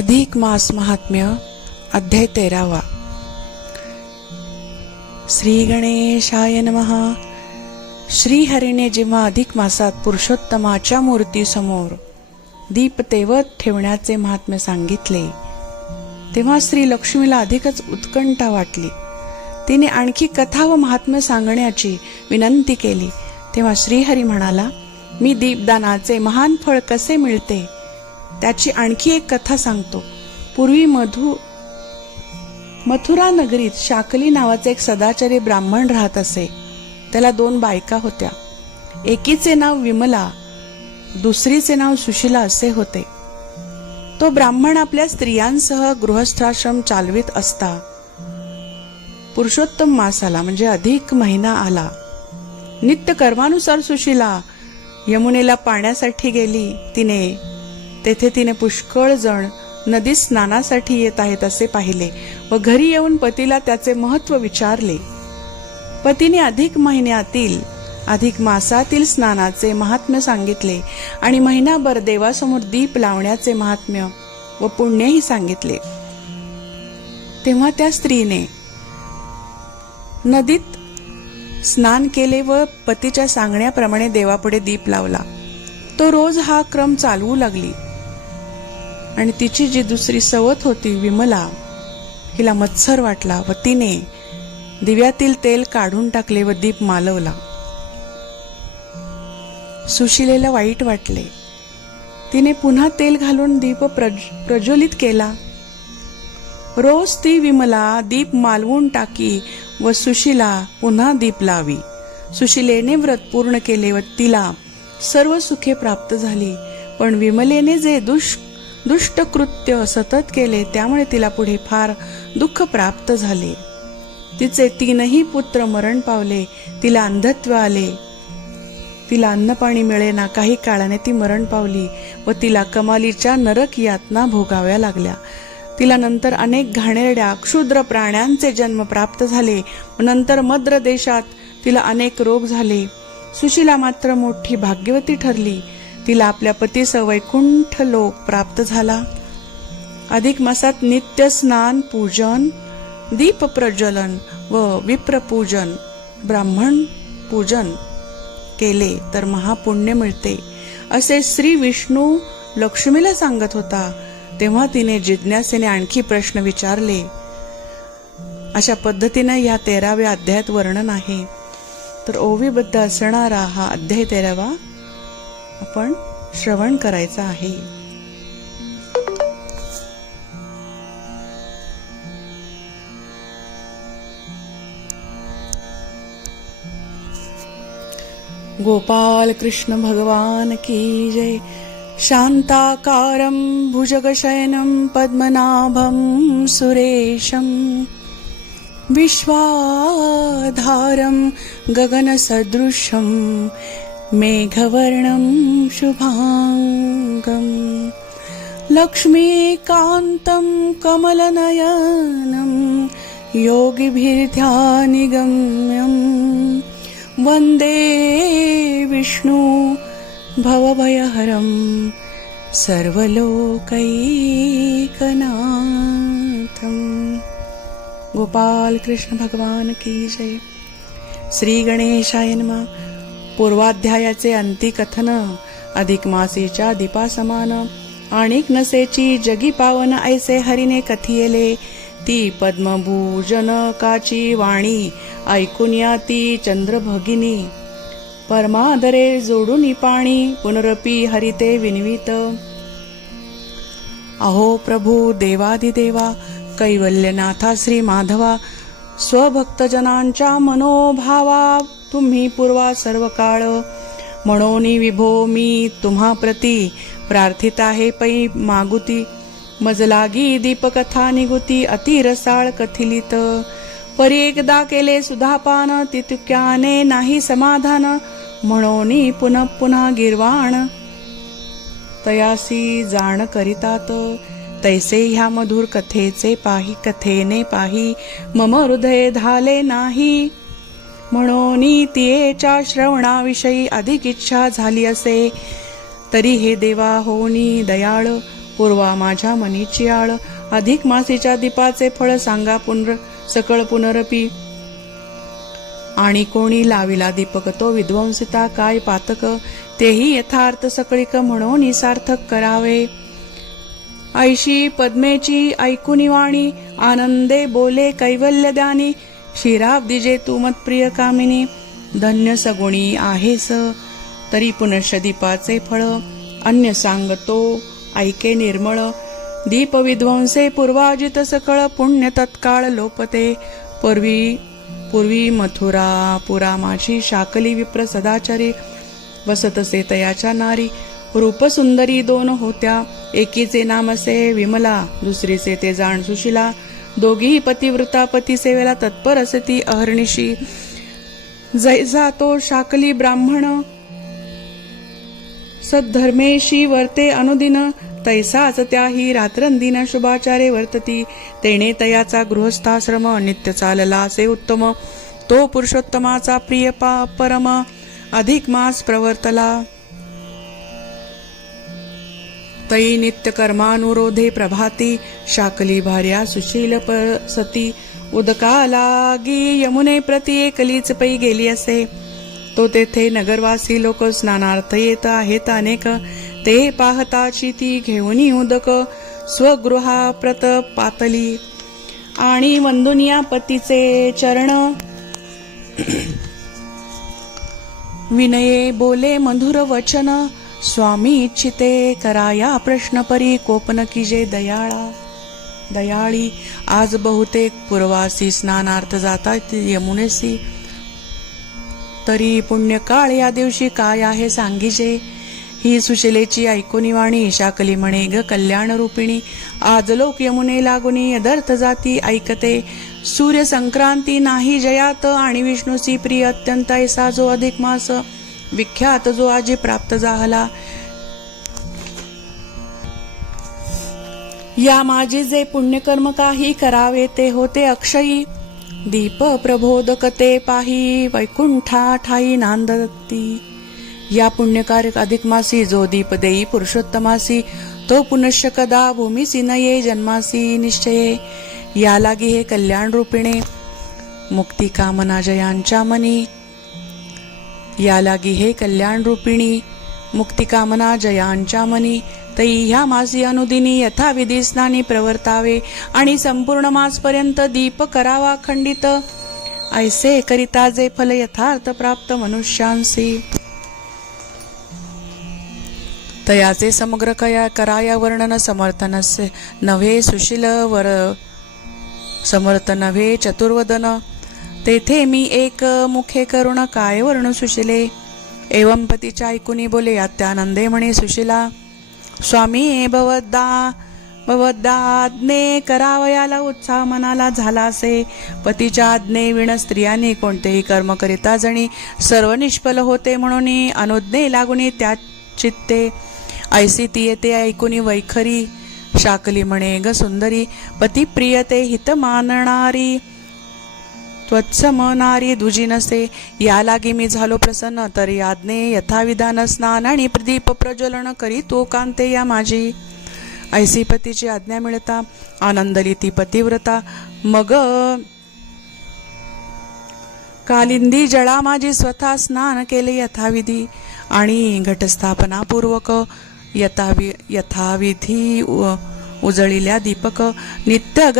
अधिक मास महात्म्य अध्याय 13. श्री गणेशाय नमः. श्रीहरीने जेव्हा अधिक मासात पुरुषोत्तमाच्या मूर्तीसमोर दीप तेवत ठेवण्याचे महात्म्य सांगितले तेव्हा श्री लक्ष्मीला अधिकच उत्कंठा वाटली. तिने आणखी कथा व महात्म्य सांगण्याची विनंती केली. तेव्हा श्रीहरी म्हणाला, मी दीपदानाचे महान फळ कसे मिळते त्याची आणखी एक कथा सांगतो. पूर्वी मथुरा नगरीत शाकली नावाचे एक सदाचारी ब्राह्मण राहत असे. त्याला 2 बायका होत्या. एकीचे नाव विमला, दुसरीचे नाव सुशीला असे होते. तो ब्राह्मण आपल्या स्त्रियांसह गृहस्थाश्रम चालवित असता पुरुषोत्तम मास आला, म्हणजे अधिक महिना आला. नित्य कर्मानुसार सुशीला यमुनेला पाण्यासाठी गेली. तेथे तिने पुष्कळ जण नदीत स्नानासाठी येत आहेत असे पाहिले व घरी येऊन पतीला त्याचे महत्त्व विचारले. पतीने अधिक मासातील स्नानाचे महात्म्य सांगितले आणि महिनाभर देवासमोर दीप लावण्याचे महात्म्य व पुण्यही सांगितले. तेव्हा त्या स्त्रीने नदीत स्नान केले व पतीच्या सांगण्याप्रमाणे देवापुढे दीप लावला. तो रोज हा क्रम चालवू लागली आणि तिची जी दुसरी सवत होती विमला, हिला मत्सर वाटला व तिने दिव्यातील तेल काढून टाकले व दीप मालवला. सुशीलेला वाईट वाटले. तिने पुन्हा तेल घालून दीप प्रज्वलित केला. रोज ती विमला दीप मालवून टाकी व सुशीला पुन्हा दीप लावी. सुशीलेने व्रत पूर्ण केले व तिला सर्व सुखे प्राप्त झाली. पण विमलेने जे दुष्ट कृत्य सतत केले त्यामुळे तिला पुढे फार दुःख प्राप्त झाले. तिचे 3ही पुत्र मरण पावले. तिला अंधत्व आले. तिला अन्नपाणी मिळेना. काही काळाने ती मरण पावली व तिला कमालीच्या नरक यातना भोगाव्या लागल्या. तिला नंतर अनेक घाणेरड्या क्षुद्र प्राण्यांचे जन्म प्राप्त झाले व नंतर मद्र देशात तिला अनेक रोग झाले. सुशीला मात्र मोठी भाग्यवती ठरली. तिला आपल्या पतीसह वैकुंठ लोक प्राप्त झाला. अधिक मासात नित्य स्नान, पूजन, दीप प्रज्वलन व विप्रपूजन, ब्राह्मण पूजन केले तर महापुण्य मिळते असे श्री विष्णू लक्ष्मीला सांगत होता. तेव्हा तिने जिज्ञासेने आणखी प्रश्न विचारले. अशा पद्धतीने या 13व्या अध्यायात वर्णन आहे. तर ओवीबद्ध असणारा हा अध्याय 13वा आपण श्रवण करायचा आहे. गोपाल कृष्ण भगवान की जय. शांताकारं भुजगशयनं पद्मनाभं सुरेशं विश्वाधारं गगनसदृशं मेघवर्णं शुभांगं लक्ष्मीकान्तं कमलनयनं योगिभिर्ध्यानिगम्यं वन्दे विष्णु भवभयहरं सर्वलोकैकनाथं. गोपाल कृष्ण भगवान की जय. श्री गणेशाय नमः. पूर्वाध्यायाचे अंती कथन. अधिक मासेच्या दीपासमान आणिक नसेची जगी पावन ऐसे हरीने कथियेले. ती पद्मभूजनकाची वाणी ऐकून या ती चंद्रभगिनी. परमादरे जोडून पाणी पुनरपी हरिते विनवित. अहो प्रभू देवाधिदेवा कैवल्यनाथा श्री माधवा, स्वभक्तजनांच्या मनोभावा तुम्ही पूर्वा सर्व काळ. म्हणोनी विभो मी तुम्हा प्रती प्रार्थित आहे पै मागुती. मजलागी दीपकथा निगुती अति रसाळ कथिलित. परी एकदा केले सुधापान तितुक्याने नाही समाधान. म्हणोनी पुनः पुन्हा गिरवाण तयासी जाण करितात. तैसे ह्या मधुर कथेने पाही मम हृदय धाले नाही. म्हणोनी तियेच्या श्रवणाविषयी अधिक इच्छा झाली असे. तरी हे देवा होनी दयाळ पूर्वा माझ्या मनीची आळ. अधिक मासीच्या दीपाचे फळ सांगा सकळ पुनरपी. आणि कोणी लाविला दीपक तो विध्वंसिता काय पातक. तेही यथार्थ सकळिक म्हणून सार्थक करावे. ऐशी पद्मेची ऐकुनी वाणी आनंदे बोले कैवल्यदानी. क्षीराब्दिजे तू मत्प्रिय कामिनी. धन्य सगुणी आहेस तरी पुनश्च दीपाचे फळ. अन्य सांगतो ऐके निर्मळ. दीप विध्वंसे पूर्वाजित सकळ. पुण्य तत्काळ लोपते. पूर्वी मथुरा पुरा माझी शाकली विप्र सदाचारी. वसतसे तयाच्या नारी रूप सुंदरी दोन होत्या. एकीचे नामसे विमला दुसरीचे ते जाण सुशिला. दोघी पतिव्रता पती सेवेला तत्पर असती अहर्निशी. जैसा तो शाकली ब्राह्मण सद्धर्मेशी वर्ते अनुदिन. तैसाच त्याही रात्रंदिन शुभाचारे वर्तती. तेने तयाचा गृहस्थाश्रम नित्य चालला असे उत्तम. तो पुरुषोत्तमाचा प्रिय परम अधिक मास प्रवर्तला. तै नित्य कर्मानुरोधे प्रभाती. शाकली भार्या सुशील सती. उदका लागी यमुने प्रती एकलीच पै गेली असे. तो तेथे नगरवासी लोक स्नानार्थ येत आहेत अनेक. ते पाहताची ती घेऊनी उदक स्वगृहा प्रत पातली. आणि वंदुनिया पतीचे चरण. विनये बोले मधुर वचन. स्वामी इच्छिते कराया प्रश्न परी. कोपन कीजे दयाळी. आज बहुतेक पूर्वासी स्नानार्थ जातात यमुनेसी. तरी पुण्यकाळ या दिवशी काय आहे सांगीजे. ही सुशिलेची ऐकुनी वाणी. शाकली म्हणे ग कल्याण रूपिणी. आज लोक यमुने लागुनी यदर्थ जाती ऐकते. सूर्य संक्रांती नाही जयात. आणि विष्णूची प्रिय अत्यंत ऐसा जो अधिक मास विख्यात जो आजी प्राप्त झाला. या माझे जे पुण्यकर्म काही करावे ते होते अक्षयी. दीप प्रबोधकते पाही वैकुंठा ठाई नांदती. या पुण्यकारक अधिक मासी जो दीप देई पुरुषोत्तमासी. तो पुनश्च कदा भूमीसी नये जन्मासी निश्चये. या लागी हे कल्याण रूपिणे मुक्ती कामना जयांच्या मनी. या लागी हे कल्याण रूपिणी मुक्ती कामना जयांच्या मनी. तै ह्या मासी अनुदिनी यथाविधी स्नानी प्रवर्तावे. आणि संपूर्ण मासपर्यंत दीप करावा खंडित. ऐसे करिता जे फल यथार्थ प्राप्त मनुष्यांसी. तयाचे समग्र कराया वर्णन समर्थ नव्हे सुशील वर समर्थ नव्हे चतुर्वदन. तेथे मी एक मुखे करुण काय वर्ण सुशिले. एवं पतीच्या ऐकुनी बोले अत्यानंदे म्हणे सुशिला. स्वामी भवद्दा आज्ञे करावयाला उत्साह मनाला झाला असे. पतीच्या आज्ञे विण स्त्रियांनी कोणतेही कर्म करिता जणी सर्व निष्फल होते. म्हणून अनुज्ञे लागुनी त्या चित्ते. ऐसी ती येते ऐकुनी वैखरी. शाकली म्हणे ग सुंदरी. पती प्रियते हित मानणारी. त्वत्सम नारी दुजी नसे. या लागी मी झालो प्रसन्न. तरी आज्ञे यथाविधान स्नान आणि दीप प्रज्वलन करी तो कांते या माझी. ऐसी पतीची आज्ञा मिळता आनंदली ती पतिव्रता. मग कालिंदी जळा माझी स्वतः स्नान केले यथाविधी. आणि घटस्थापना पूर्वक यथाविधी उजळिल्या दीपक. नित्य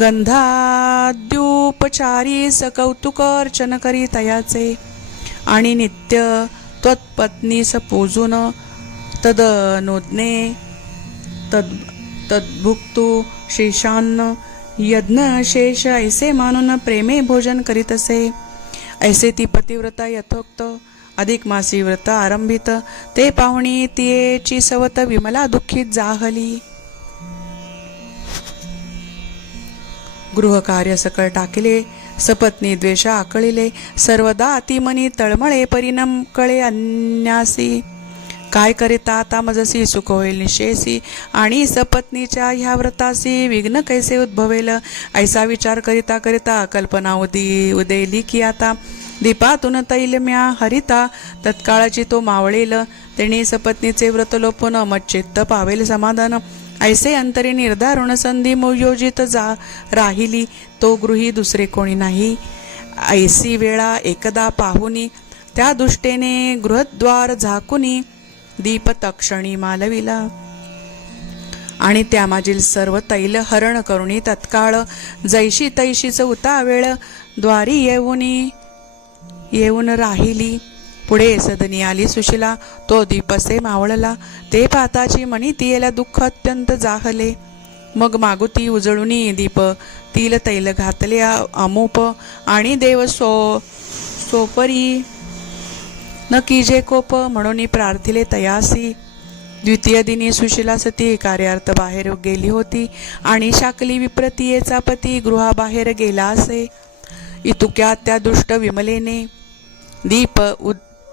गंधाद्युपचारी सकौतुक अर्चन करी तयाचे. आणि नित्य त्वत्पत्नीस पूजून तदनुज्ञे तद्भुक्तु शेषान्न यज्ञ शेष ऐसे मानून प्रेमे भोजन करीत असे. ऐसे ती पतिव्रता यथोक्त अधिक मासी व्रत आरंभित. ते पाहुणी तियेची सवत विमला दुःखीत जाहली. गृहकार्य सकळ टाकिले. सपत्नी द्वेषा आकळिले. सर्वदा अतिमनी तळमळे परिणाम कळे अन्यासी. काय करिता आता मजसी सुख होईल निशेसी. आणि सपत्नीच्या ह्या व्रतासी विघ्न कैसे उद्भवेल. ऐसा विचार करिता करिता कल्पना उदेली की आता दीपातून तैलम्या हरिता तत्काळची तो मावळेल. तेणे सपत्नीचे व्रत लोपून मच्चित्त पावेल समाधान. ऐसे अंतरी निर्धारुण संधी योजित जा राहिली. तो गृही दुसरे कोणी नाही. ऐसी वेळा एकदा पाहुनी त्या दुष्टेने गृहद्वार झाकुनी दीप तक्षणी मालविला. आणि त्यामागील सर्व तैल हरण करुणी तत्काळ जैशी तैशीच उतावेळ द्वारी येऊन राहिली. पुढे सदनी आली सुशिला. तो दीपसे मावळला. ते पाताची मनी तियेला दुःख अत्यंत जाहले. मग मागुती उजळुनी दीप तिल तैल घातले अमूप. आणि देव सोपरी न कीजे कोप म्हणून प्रार्थिले तयासी. द्वितीय दिनी सुशिला सती कार्यार्थ बाहेर गेली होती. आणि शाकली विप्रतियेचा पती गृहाबाहेर गेला असे. इतुक्यात त्या दुष्ट विमलेने दीप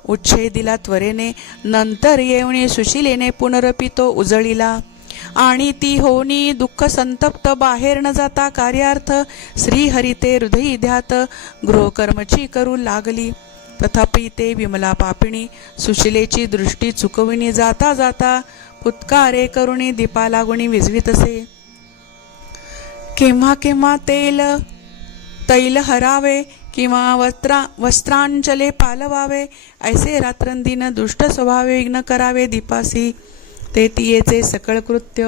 उच्छेदिला त्वरेने. नंतर येऊन सुशिलेने पुनरपी तो उजळीला. आणि ती होनी दुःख संतप्त बाहेर न जाता कार्यार्थ श्रीहरिते हृदयी ध्यात गृहकर्मची करू लागली. तथापि ते विमला पापिणी सुशिलेची दृष्टी चुकविणी जाता जाता फुत्कारे करुणी दीपा लागुणी विजवीतसे. केव्हा केव्हा तैल हरावे किंवा वस्त्रांचले पालवावे. ऐसे रात्रंदिन दुष्ट स्वभावे विघ्न करावे दीपासी. ते तियेचे सकळ कृत्य.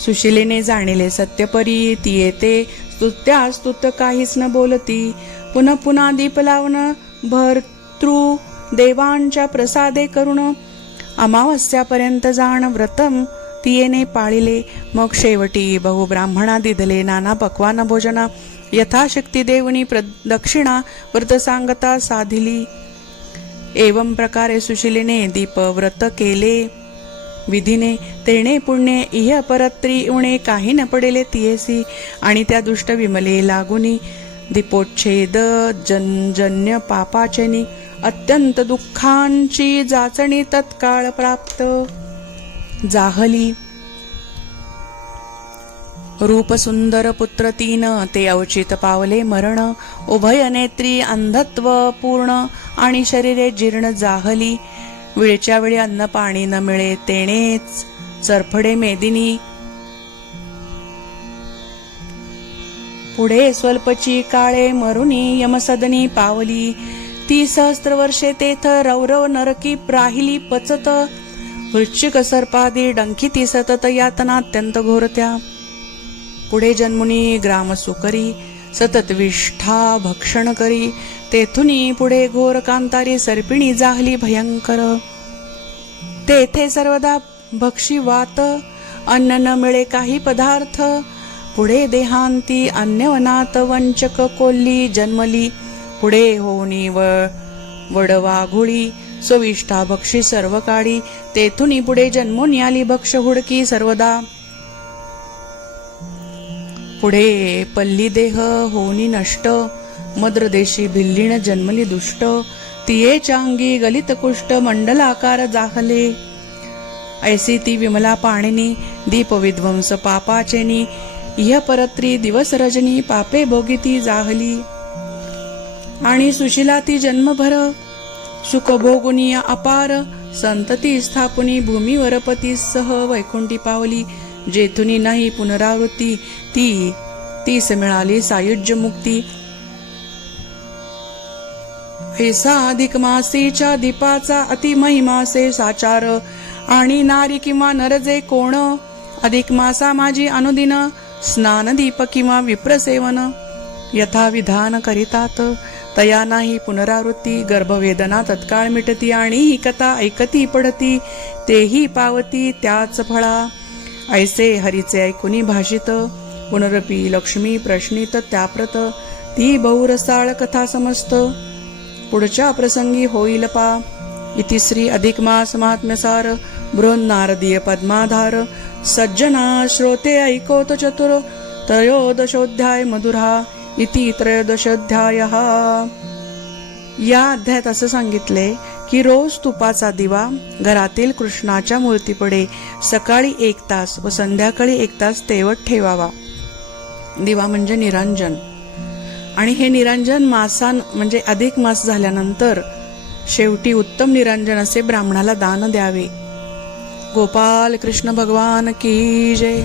सुशिलेने जाणिले सत्यपरी. ती येते स्तुत्यास्तुत काहीच न बोलती. पुन्हा पुन्हा दीप लावण भर्तृ देवांच्या प्रसादे करुण अमावस्यापर्यंत जाण व्रतम तियेने पाळिले. मग शेवटी बहुब्राह्मणा दिधले नाना पक्वान भोजना. यथाशक्ती देवनी प्रदक्षिणा व्रत सांगता साधिली. एवं प्रकारे सुशिलेने दीप व्रत केले विधीने. तेणे पुण्य इह परत्री उणे काही न पडेले तियेसी. आणि त्या दुष्ट विमले लागुनी दीपोच्छेद जन्य पापाचनी अत्यंत दुःखांची जाचणी तत्काळ प्राप्त जाहली. रूप सुंदर पुत्र तीन ते अवचित पावले मरण. उभय नेत्री अंधत्व पूर्ण आणि शरीरे जीर्ण जाहली. वेळच्या वेळी अन्न पाणी न मिळे तेणेच चरफडे मेदिनी. पुढे स्वल्पची काळे मरुनी यमसदनी पावली. 30 सहस्त्र वर्षे तेथ रौरव नरकी राहिली पचत. वृश्चिक सर्पादी डंखिती सतत यातना अत्यंत घोरत्या. पुढे जन्मुनी ग्राम सुकरी सतत विष्ठा भक्षण करी. तेथुनी पुढे घोर कांतारी सर्पिणी जाहली भयंकर. तेथे सर्वदा भक्षी वात अन्न न मिळे काही पदार्थ. पुढे देहांती अन्यवनात वंचक कोल्ली जन्मली. पुढे होनी वडवाघुळी सोविष्ठा भक्षी सर्व काळी. तेथुनी पुढे जन्मोनी आली भक्ष हुडकी सर्वदा. पुढे पल्ली देह होनी नष्ट. मद्रदेशी भिल्लीण जन्मली दुष्ट. तियेच्या अंगी गलित कुष्ठ मंडलाकार जाहले. ऐसी ती विमला पाणिनी दीप विध्वंस पापाचेनी. इह परत्री दिवस रजनी पापे भोगिती जाहली. आणि सुशिला ती जन्मभर सुख भोगुनी अपार. संतती स्थापुनी भूमीवर पतीसह वैकुंठी पावली. जेथुनी नाही पुनरावृत्ती तीस मिळाली सायुज्य मुक्ती. ऐसा अधिक मासेच्या दीपाचा अति महिमासे साचार. आणि नारी किंवा नरजे कोण अधिक मासा माझी अनुदिन. स्नान दीप किंवा विप्रसेवन यथा विधान करितात. तया नाही पुनरावृत्ती. गर्भवेदना तत्काळ मिटती. आणि ही कथा ऐकती पडती तेही पावती त्याच फळा. ऐसे हरीचे ऐकुनी भाषित. पुनरपी लक्ष्मी प्रश्नित त्याप्रत. ती बहुरसाळ कथा समस्त पुढच्या प्रसंगी होईल पा. इति श्री अधिक मास महात्म्यसार बृहन्नारदीय पद्माधार. सज्जना श्रोते ऐकोत चतुर. त्रयोदशोऽध्याय मधुरा. इति त्रयोदशोऽध्यायः. या अध्यायात असं सांगितले की रोज तुपाचा दिवा घरातील कृष्णाच्या मूर्तीपुढे सकाळी 1 तास व संध्याकाळी 1 तास तेवत ठेवावा. दिवा म्हणजे निरांजन, आणि हे निरांजन म्हणजे अधिक मास झाल्यानंतर शेवटी उत्तम निरांजन असे ब्राह्मणाला दान द्यावे. गोपाल कृष्ण भगवान की जय.